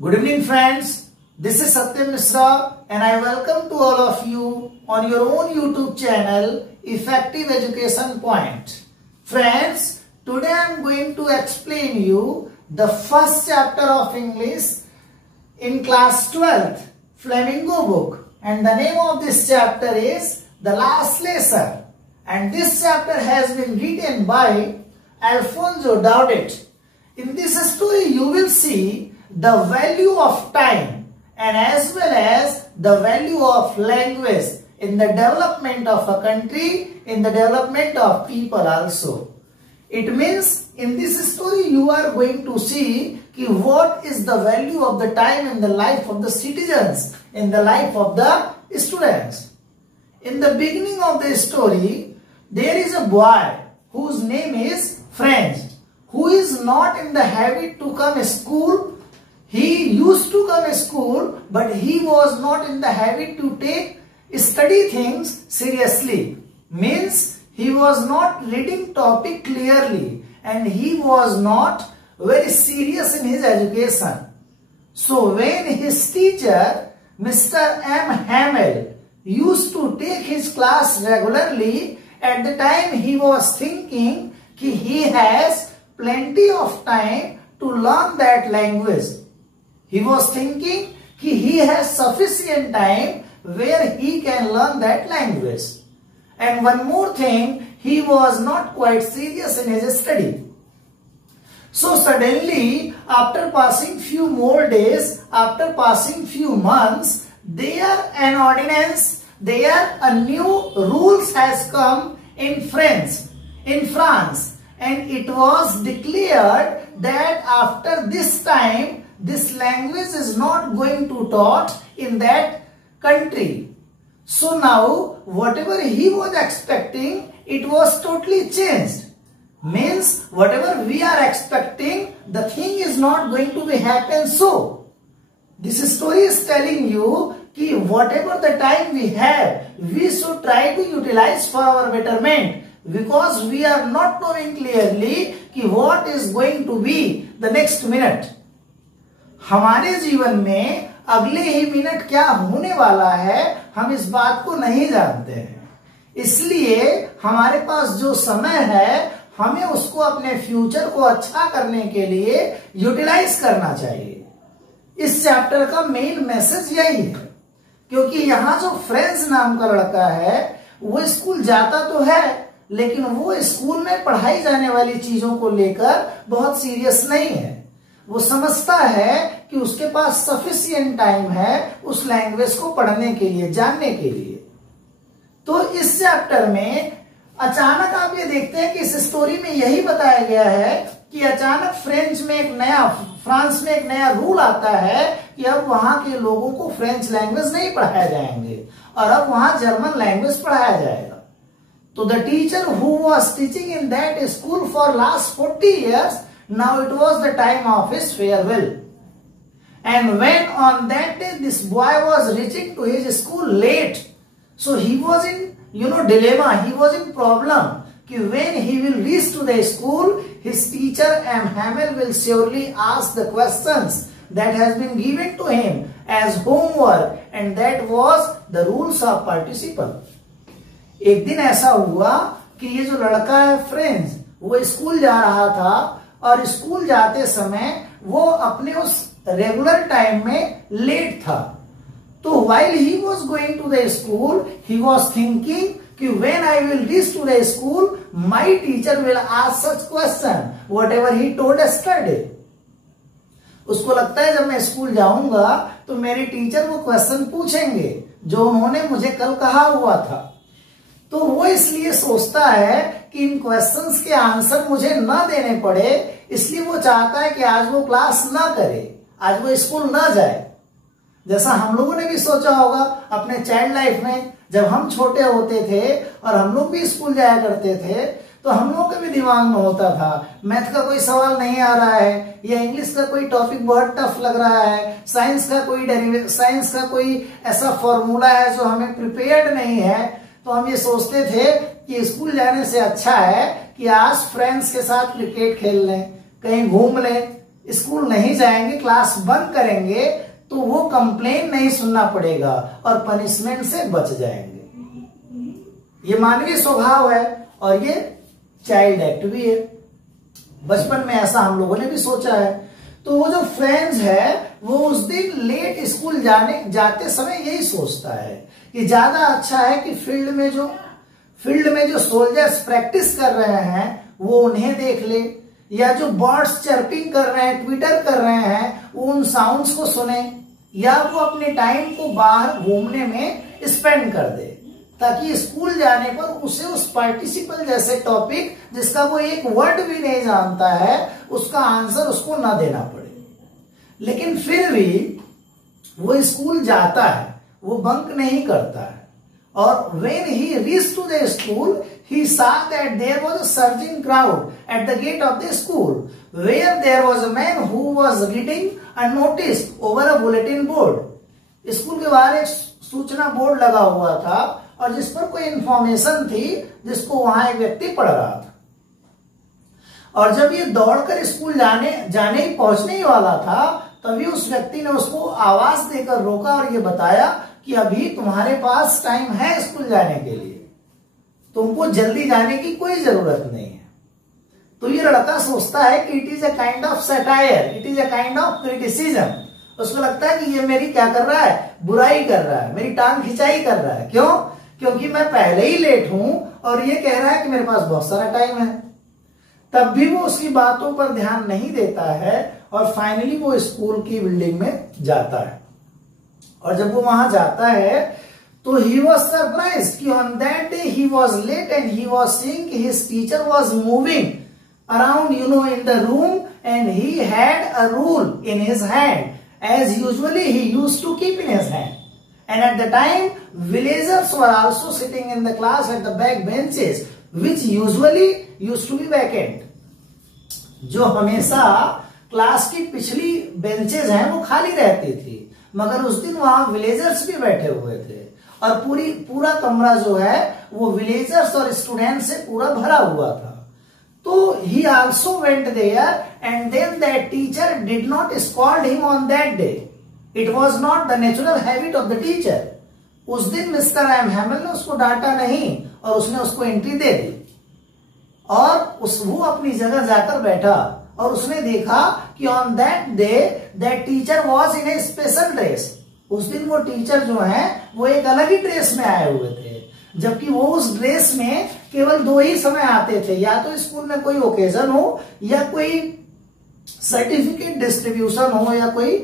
Good evening friends, this is Satyam Misra and I welcome to all of you on your own YouTube channel Effective Education Point. Friends, today I am going to explain you the first chapter of English in class 12th Flamingo book, and the name of this chapter is The Last Lesson, and this chapter has been written by Alfonso Daudet. In this story you will see the value of time and as well as the value of language in the development of a country, in the development of people also. It means in this story you are going to see what is the value of the time in the life of the citizens, in the life of the students. In the beginning of the story, there is a boy whose name is Franz, who is not in the habit to come to school. He used to come to school, but he was not in the habit to take study things seriously. Means he was not reading topic clearly and he was not very serious in his education. So when his teacher, Mr. M. Hamel, used to take his class regularly, at the time he was thinking that he has plenty of time to learn that language. He was thinking he has sufficient time where he can learn that language. And one more thing, he was not quite serious in his study. So suddenly, after passing few more days, after passing few months, there an ordinance, there a new rules has come in France, and it was declared that after this time, this language is not going to taught in that country. So now, whatever he was expecting, it was totally changed. Means, whatever we are expecting, the thing is not going to be happen so. This story is telling you that whatever the time we have, we should try to utilize for our betterment, because we are not knowing clearly what is going to be the next minute. हमारे जीवन में अगले ही minute क्या होने वाला है, हम इस बात को नहीं जानते हैं। इसलिए हमारे पास जो समय है, हमें उसको अपने फ्यूचर को अच्छा करने के लिए यूटिलाइज करना चाहिए। इस चैप्टर का मेन मैसेज यही है, क्योंकि यहाँ जो फ्रेंड्स नाम का लड़का है, वो स्कूल जाता तो है, लेकिन वो स्कूल में पढ़ाई जाने वाली चीजों को लेकर बहुत सीरियस नहीं है। वो समझता है कि उसके पास सफिशिएंट टाइम है उस लैंग्वेज को पढ़ने के लिए, जानने के लिए। तो इस चैप्टर में अचानक आप ये देखते हैं कि इस स्टोरी में यही बताया गया है कि अचानक फ्रांस में एक नया रूल आता है कि अब वहां के लोगों को फ्रेंच लैंग्वेज नहीं पढ़ाया जाएंगे और अब वहां जर्मन लैंग्वेज पढ़ाया जाएगा। तो the teacher who was teaching in that school for last 40 years, now it was the time of his farewell. And when on that day this boy was reaching to his school late, so he was in dilemma, he was in problem. When he will reach to the school, his teacher M. Hamel will surely ask the questions that has been given to him as homework, and that was the rules of participant. एक दिन ऐसा हुआ कि ये जो लड़का है friends, वो स्कूल जा रहा था और स्कूल जाते समय वो अपने उस रेगुलर टाइम में लेट था। तो while he was going to the school, he was thinking कि when I will reach to the school, my teacher will ask such question, whatever he told yesterday. उसको लगता है जब मैं स्कूल जाऊंगा तो मेरे टीचर वो क्वेश्चन पूछेंगे जो उन्होंने मुझे कल कहा हुआ था। तो वो इसलिए सोचता है कि इन क्वेश्चंस के आंसर मुझे ना देने पड़े, इसलिए वो चाहता है कि आज वो क्लास ना करे, आज वो स्कूल ना जाए। जैसा हम लोगों ने भी सोचा होगा अपने चाइल्ड लाइफ में, जब हम छोटे होते थे और हम लोग भी स्कूल जाया करते थे, तो हम लोगों के भी दिमाग में होता था मैथ का कोई सवाल नहीं आ रहा है, या इंग्लिश का कोई टॉपिक बहुत टफ लग रहा है, साइंस का कोई ऐसा फॉर्मूला है जो हमें प्रिपेयर्ड नहीं है, तो हम ये सोचते थे कि स्कूल जाने से अच्छा है कि आज फ्रेंड्स के साथ क्रिकेट खेल लें, कहीं घूम लें, स्कूल नहीं जाएंगे, क्लास बंद करेंगे, तो वो कंप्लेन नहीं सुनना पड़ेगा और पनिशमेंट से बच जाएंगे। ये मानवीय स्वभाव है और ये चाइल्ड एक्ट भी है। बचपन में ऐसा हम लोगों ने भी सोचा है। तो वो जो फ्रेंड्स है वो उस दिन लेट स्कूल जाते समय यही सोचता है कि ज्यादा अच्छा है कि फील्ड में जो सोल्जर्स प्रैक्टिस कर रहे हैं वो उन्हें देख ले, या जो बर्ड्स चर्पिंग कर रहे हैं, ट्विटर कर रहे हैं, वो उन साउंड्स को सुने, या वो अपने टाइम को बाहर घूमने में स्पेंड कर दे, ताकि स्कूल जाने पर उसे उस पार्टिसिपल जैसे टॉपिक जिसका वो एक वर्ड भी नहीं जानता है उसका आंसर उसको ना देना पड़े। लेकिन फिर भी वो स्कूल जाता है, वो बंक नहीं करता है। और when he reached to the school, he saw that there was a surging crowd at the gate of the school, where there was a man who was reading a notice over a bulletin board. School के बाहर एक सूचना board लगा हुआ था और जिस पर कोई इंफॉर्मेशन थी जिसको वहां एक व्यक्ति पढ़ रहा था। और जब ये दौड़कर स्कूल जाने ही पहुंचने ही वाला था, तभी उस व्यक्ति ने उसको आवाज देकर रोका और ये बताया कि अभी तुम्हारे पास टाइम है स्कूल जाने के लिए, तुमको जल्दी जाने की कोई जरूरत नहीं है। तो ये लड़का सोचता है कि it is a kind of satire, it is a kind of criticism. उसको लगता है कि ये मेरी क्या कर रहा है, बुराई कर रहा है, मेरी टांग खिंचाई कर रहा है। क्यों? क्योंकि मैं पहले ही लेट हूं और ये कह रहा है कि मेरे पास बहुत सारा टाइम है। तब भी वो उसकी बातों पर ध्यान नहीं देता है और फाइनली वो स्कूल की बिल्डिंग में जाता है। और जब वो वहां जाता है तो ही वॉज सरप्राइज कि on that day he was late and he was seeing his teacher was moving around in the room and he had a rule in his hand as usually he used to keep in his hand. And at the time, villagers were also sitting in the class at the back benches, which usually used to be vacant. जो हमेशा class की पिछली benches हैं वो खाली रहती थी, मगर उस दिन वहां विलेजर्स भी बैठे हुए थे और पूरा कमरा जो है वो विलेजर्स और स्टूडेंट से पूरा भरा हुआ था। So he also went there, and then that teacher did not scold him on that day. It was not the natural habit of the teacher. उस दिन मिस्टर एम हैमल ने उसको डांटा नहीं और उसने उसको एंट्री दे दी और वो अपनी जगह जाकर बैठा और उसने देखा कि on that day that teacher was in A special dress. उस दिन वो टीचर जो है वो एक अलग ही ड्रेस में आए हुए थे, जबकि वो उस ड्रेस में केवल 2 ही समय आते थे, या तो स्कूल में कोई ओकेजन हो या कोई सर्टिफिकेट डिस्ट्रीब्यूशन हो या कोई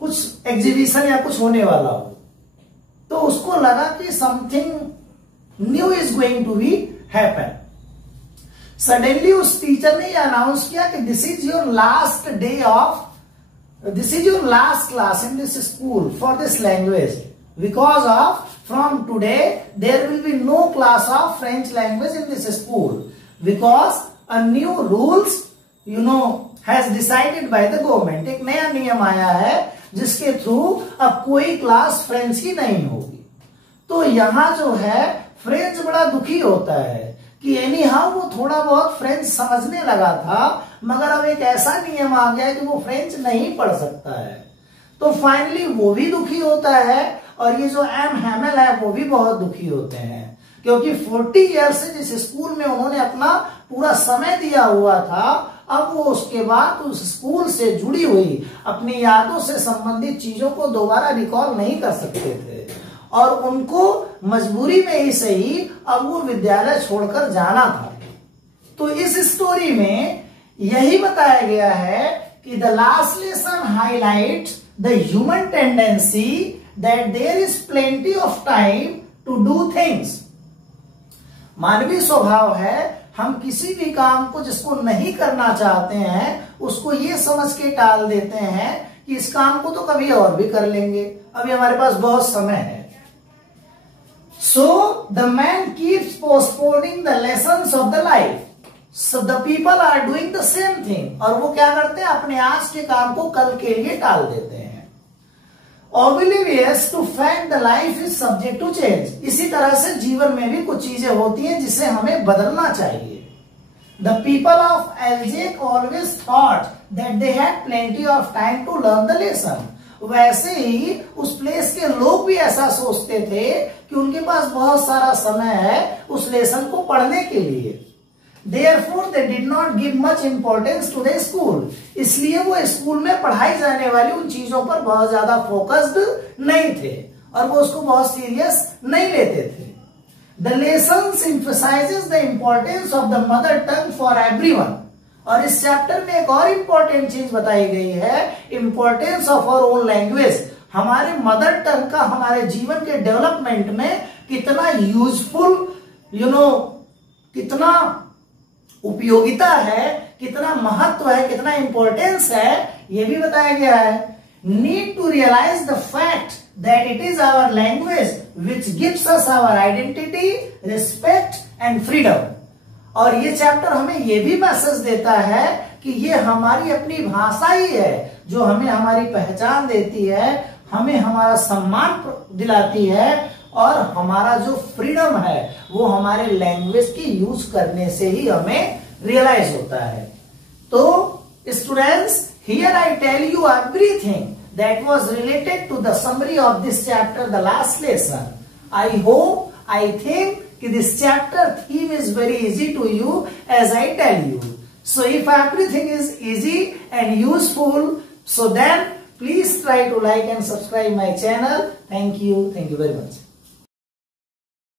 कुछ एग्जीबिशन या कुछ होने वाला हो। तो उसको लगा कि something new is going to be happen. Suddenly उस टीचर ने यह अनाउंस किया कि this is your last class in this school for this language, because of from today there will be no class of French language in this school because a new rules has decided by the government. एक नया नियम आया है जिसके through अब कोई class French की नहीं होगी। तो यहाँ जो है फ्रेंच बड़ा दुखी होता है कि एनी हाउ वो थोड़ा बहुत फ्रेंच समझने लगा था, मगर अब एक ऐसा नियम आ गया है कि वो फ्रेंच नहीं पढ़ सकता है। तो फाइनली वो भी दुखी होता है और ये जो एम हैमल है वो भी बहुत दुखी होते हैं, क्योंकि 40 ईयर से जिस स्कूल में उन्होंने अपना पूरा समय दिया हुआ था, अब वो उसके बाद उस स्कूल से जुड़ी हुई अपनी यादों से संबंधित चीजों को दोबारा रिकॉल नहीं कर सकते थे और उनको मजबूरी में ही सही अब वो विद्यालय छोड़कर जाना था। तो इस स्टोरी में यही बताया गया है कि the last lesson highlights the human tendency that there is plenty of time to do things. मानवीय स्वभाव है हम किसी भी काम को जिसको नहीं करना चाहते हैं उसको ये समझ के टाल देते हैं कि इस काम को तो कभी और भी कर लेंगे, अभी हमारे पास बहुत समय है। So the man keeps postponing the lessons of the life. So the people are doing the same thing. और वो क्या करते हैं, अपने आज के काम को कल के लिए टाल देते हैं। Oblivious to fact the life is subject to change. इसी तरह से जीवन में भी कुछ चीजें होती हैं जिसे हमें बदलना चाहिए। The people of Aljek always thought that they had plenty of time to learn the lesson. वैसे ही उस प्लेस के लोग भी ऐसा सोचते थे कि उनके पास बहुत सारा समय है उस लेसन को पढ़ने के लिए. Therefore they did not give much importance to the school. इसलिए वो स्कूल में पढ़ाई जाने वाली उन चीजों पर बहुत ज्यादा फोकस्ड नहीं थे और वो उसको बहुत सीरियस नहीं लेते थे. The lessons emphasizes the importance of the mother tongue for everyone. और इस चैप्टर में एक और इंपॉर्टेंट चीज बताई गई है, importance of our own language. हमारे मदर टंग का हमारे जीवन के डेवलपमेंट में कितना यूजफुल कितना उपयोगिता है, कितना महत्व है, कितना इंपॉर्टेंस है, ये भी बताया गया है. Need to realise the fact that it is our language which gives us our identity, respect and freedom. और ये चैप्टर हमें ये भी मैसेज देता है कि ये हमारी अपनी भाषा ही है जो हमें हमारी पहचान देती है, हमें हमारा सम्मान दिलाती है और हमारा जो फ्रीडम है वो हमारे लैंग्वेज की यूज करने से ही हमें रियलाइज होता है. तो students, here I tell you everything that was related to the summary of this chapter, the last lesson. I hope, I think this chapter theme is very easy to you as I tell you. So if everything is easy and useful, so then please try to like and subscribe my channel. Thank you very much.